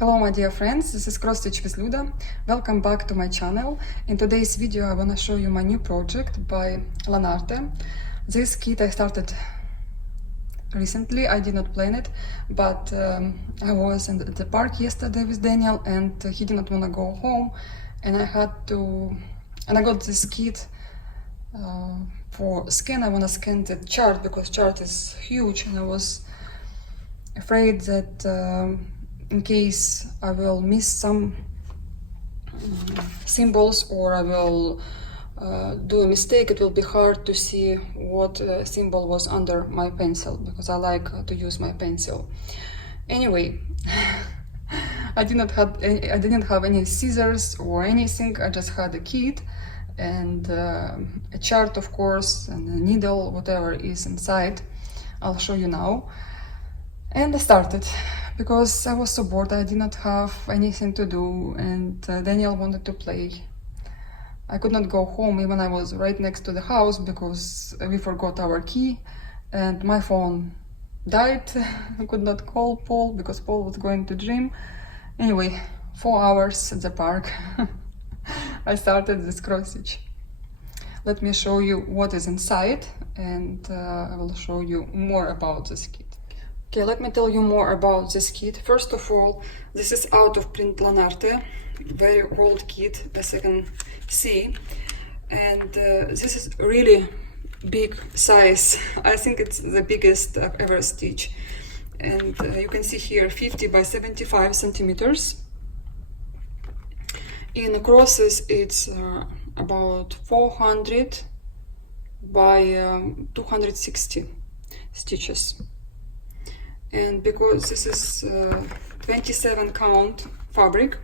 Hello my dear friends, this is Cross Stitch with Luda. Welcome back to my channel. In today's video I want to show you my new project by Lanarte. This kit I started recently. I did not plan it, but I was in the park yesterday with Daniel and he did not want to go home, and I got this kit for scan. I want to scan the chart because chart is huge, and I was afraid that in case I will miss some symbols or I will do a mistake, it will be hard to see what symbol was under my pencil, because I like to use my pencil. Anyway, I didn't have any scissors or anything. I just had a kit and a chart, of course, and a needle, whatever is inside. I'll show you now. And I started because I was so bored. I did not have anything to do, and Daniel wanted to play. I could not go home even I was right next to the house because we forgot our key and my phone died. I could not call Paul because Paul was going to gym. Anyway, 4 hours at the park. I started this cross stitch. Let me show you what is inside, and I will show you more about this kit. Okay, let me tell you more about this kit. First of all, this is out of print Lanarte, very old kit as I can see, and this is really big size. I think it's the biggest I've ever stitched, and you can see here 50 by 75 centimeters. In crosses it's about 400 by 260 stitches. And because this is 27 count fabric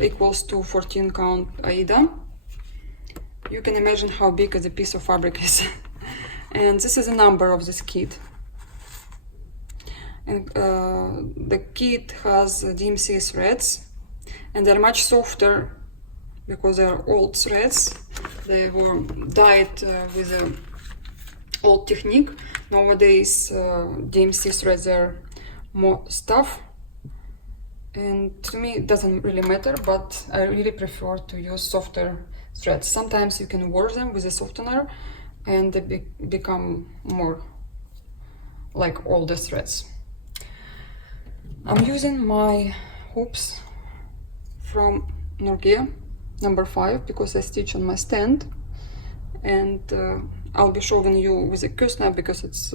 equals to 14 count Aida, you can imagine how big the piece of fabric is. And this is the number of this kit. And the kit has DMC threads, and they're much softer because they're old threads. They were dyed with a old technique. Nowadays DMC threads are more stuff, and to me it doesn't really matter, but I really prefer to use softer threads. Sometimes you can wash them with a softener and they become more like older threads. I'm using my hoops from Norgia number 5 because I stitch on my stand, and I'll be showing you with a cursor now because it's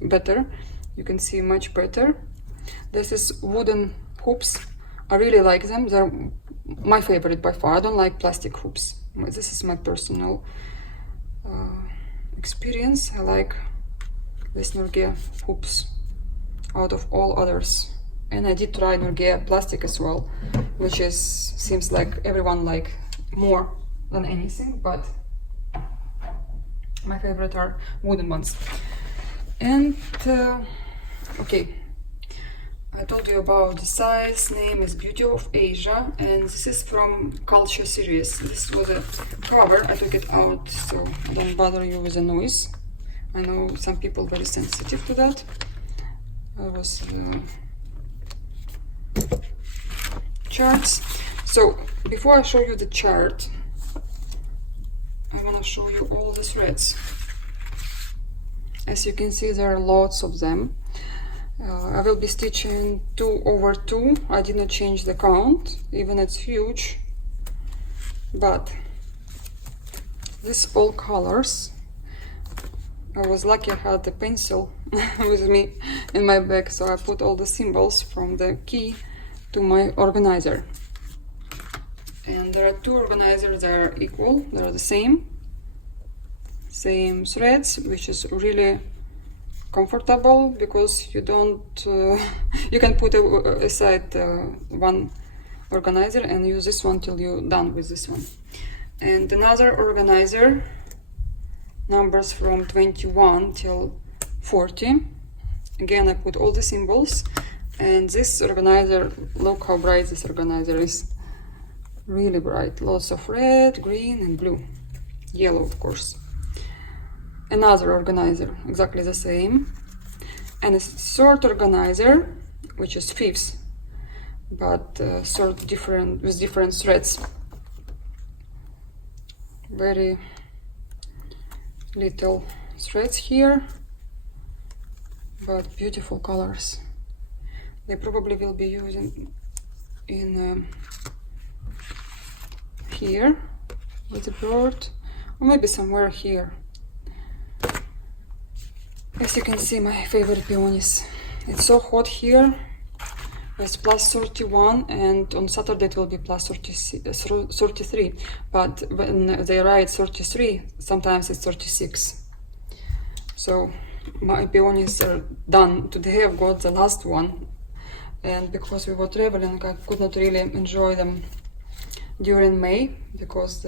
better. You can see much better. This is wooden hoops. I really like them. They're my favorite by far. I don't like plastic hoops. This is my personal experience. I like this Norgia hoops out of all others. And I did try Norgia plastic as well, which seems like everyone like more than anything, but my favorite are wooden ones. And okay, I told you about the size. Name is Beauty of Asia, and this is from Culture series. This was a cover. I took it out so I don't bother you with the noise. I know some people very sensitive to that. I was charts. So before I show you the chart, I want to show you all the threads. As you can see, there are lots of them. I will be stitching 2 over 2. I did not change the count, even it's huge. But these all colors, I was lucky I had the pencil with me in my bag, so I put all the symbols from the key to my organizer. And there are 2 organizers that are equal, they are the same threads, which is really comfortable because you don't you can put aside one organizer and use this one till you're done with this one. And another organizer, numbers from 21 till 40. Again, I put all the symbols. And this organizer, look how bright this organizer is. Really bright. Lots of red, green and blue. Yellow, of course. Another organizer, exactly the same. And a third organizer, which is 5th. but sort different with different threads. Very little threads here, but beautiful colors. They probably will be using in here with the bird, or maybe somewhere here. As you can see, my favorite peonies. It's so hot here. It's plus 31, and on Saturday it will be plus 33. But when they write 33, sometimes it's 36. So my peonies are done. Today I've got the last one, and because we were traveling, I could not really enjoy them during May because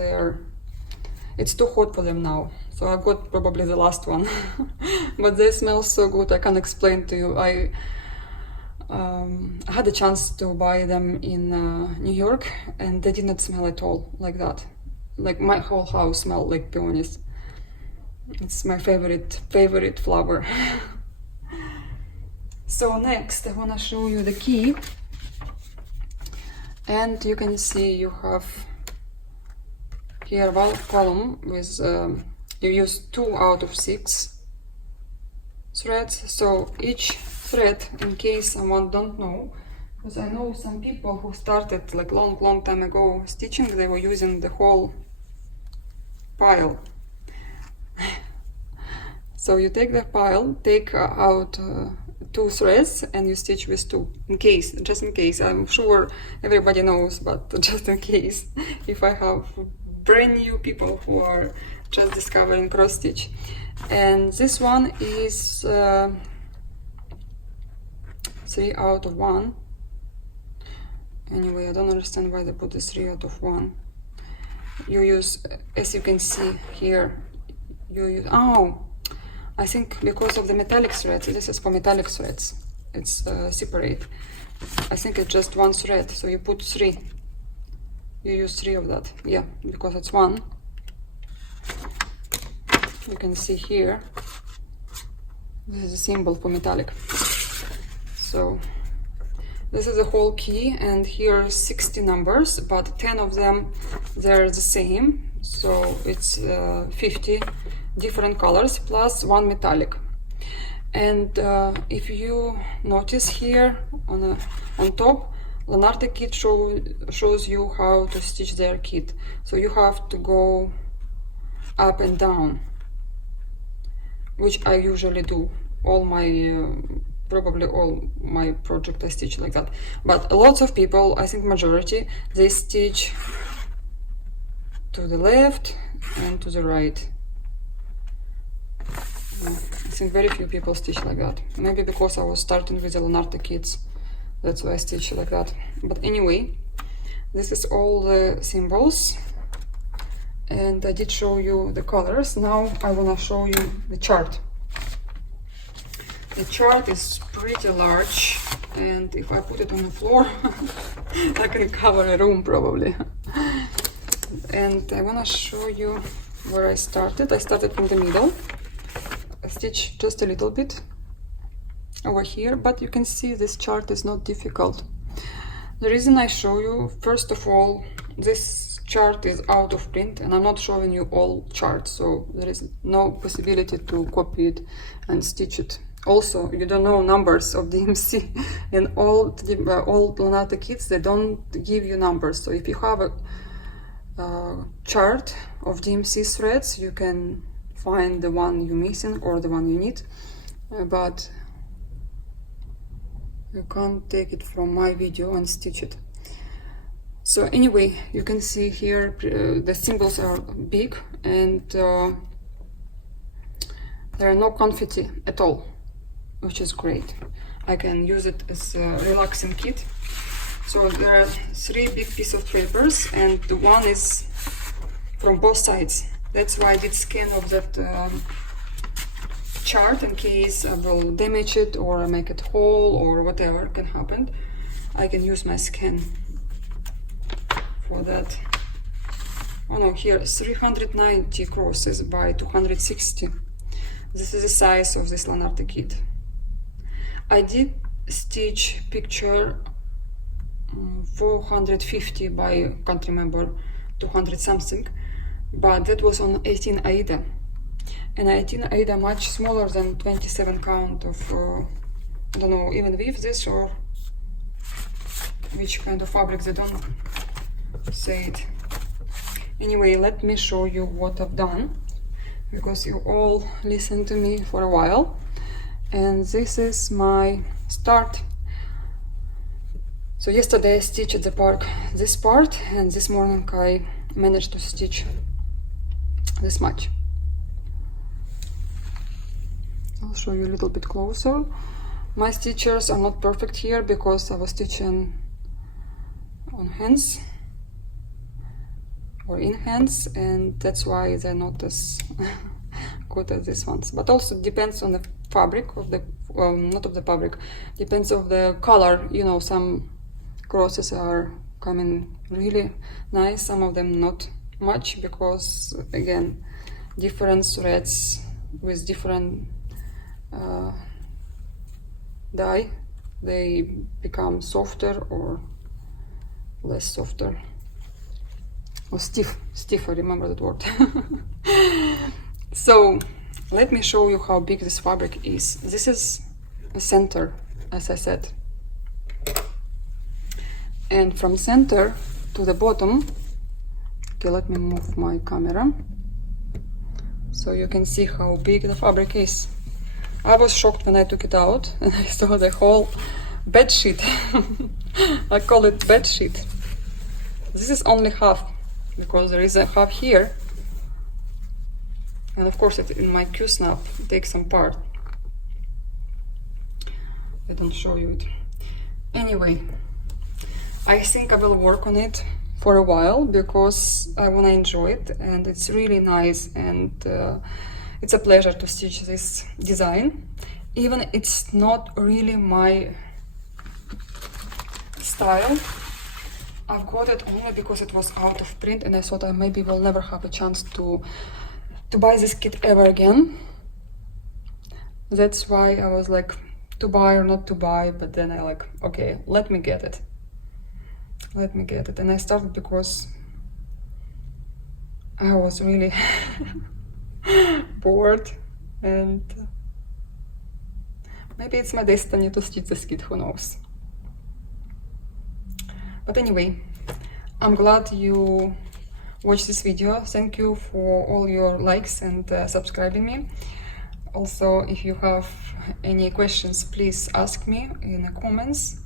it's too hot for them now. So I got probably the last one, but they smell so good. I can't explain to you. I had a chance to buy them in New York, and they did not smell at all like that. Like my whole house smelled like peonies. It's my favorite flower. So next I want to show you the key, and you can see you have here one column with you use 2 out of 6 threads. So each thread, in case someone don't know, because I know some people who started like long time ago stitching, they were using the whole pile. So you take the pile, take out 2 threads, and you stitch with 2, just in case. I'm sure everybody knows, but just in case, if I have brand new people who are just discovering cross stitch. And this one is 3 out of 1. Anyway, I don't understand why they put this 3 out of 1. You use, as you can see here, you use, oh, I think because of the metallic threads. This is for metallic threads. It's separate. I think it's just 1 thread, so you put 3. You use 3 of that. Yeah, because it's 1. You can see here. This is a symbol for metallic. So this is the whole key, and here are 60 numbers, but 10 of them they're the same. So it's 50 different colors plus 1 metallic. And if you notice here on top, Lanarte kit shows you how to stitch their kit. So you have to go up and down, which I usually do. Probably all my project I stitch like that. But lots of people, I think majority, they stitch to the left and to the right. I think very few people stitch like that. Maybe because I was starting with the Lanarte kits, that's why I stitch like that. But anyway, this is all the symbols, and I did show you the colors. Now I want to show you the chart. The chart is pretty large, and if I put it on the floor, I can cover a room probably. And I want to show you where I started. I started from the middle. I stitched just a little bit over here, but you can see this chart is not difficult. The reason I show you, first of all, this chart is out of print, and I'm not showing you all charts, so there is no possibility to copy it and stitch it. Also, you don't know numbers of DMC. In all Lanarte kits, they don't give you numbers. So if you have a chart of DMC threads, you can find the one you're missing or the one you need, but you can't take it from my video and stitch it. So anyway, you can see here the symbols are big, and there are no confetti at all, which is great. I can use it as a relaxing kit. So there are 3 big pieces of papers, and the one is from both sides. That's why I did scan of that chart in case I will damage it or make it whole or whatever can happen. I can use my scan for that. Oh no, here 390 crosses by 260. This is the size of this Lanarte kit. I did stitch picture 450 by, can't remember, 200 something, but that was on 18 Aida, and 18 Aida much smaller than 27 count of I don't know even with this or which kind of fabric, they don't say it. Anyway, let me show you what I've done, because you all listened to me for a while, and this is my start. So yesterday I stitched at the park this part, and this morning I managed to stitch this much. I'll show you a little bit closer. My stitchers are not perfect here because I was stitching on hands or in hands, and that's why they're not as good as these ones. But also depends on the fabric of the, well, not of the fabric, depends of the color. You know, some crosses are coming really nice, some of them not much, because again, different threads with different dye, they become softer or less softer, or stiffer, remember that word. So let me show you how big this fabric is. This is a center, as I said, and from center to the bottom, okay, let me move my camera so you can see how big the fabric is. I was shocked when I took it out and I saw the whole bed sheet. I call it bed sheet. This is only half, because there is a half here, and of course it in my Q-snap takes some part. I don't show you it. Anyway, I think I will work on it for a while because I want to enjoy it, and it's really nice, and it's a pleasure to stitch this design. Even it's not really my style. I've got it only because it was out of print, and I thought I maybe will never have a chance to buy this kit ever again. That's why I was like, to buy or not to buy, but then I like, okay, let me get it. Let me get it. And I started because I was really bored, and maybe it's my destiny to stitch this kit, who knows. But anyway, I'm glad you watched this video. Thank you for all your likes and subscribing me. Also, if you have any questions, please ask me in the comments.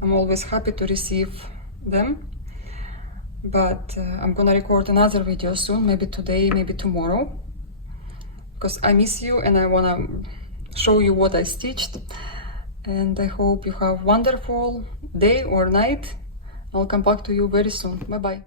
I'm always happy to receive them. But I'm gonna record another video soon, maybe today, maybe tomorrow, because I miss you and I wanna show you what I stitched. And I hope you have a wonderful day or night. I'll come back to you very soon. Bye bye.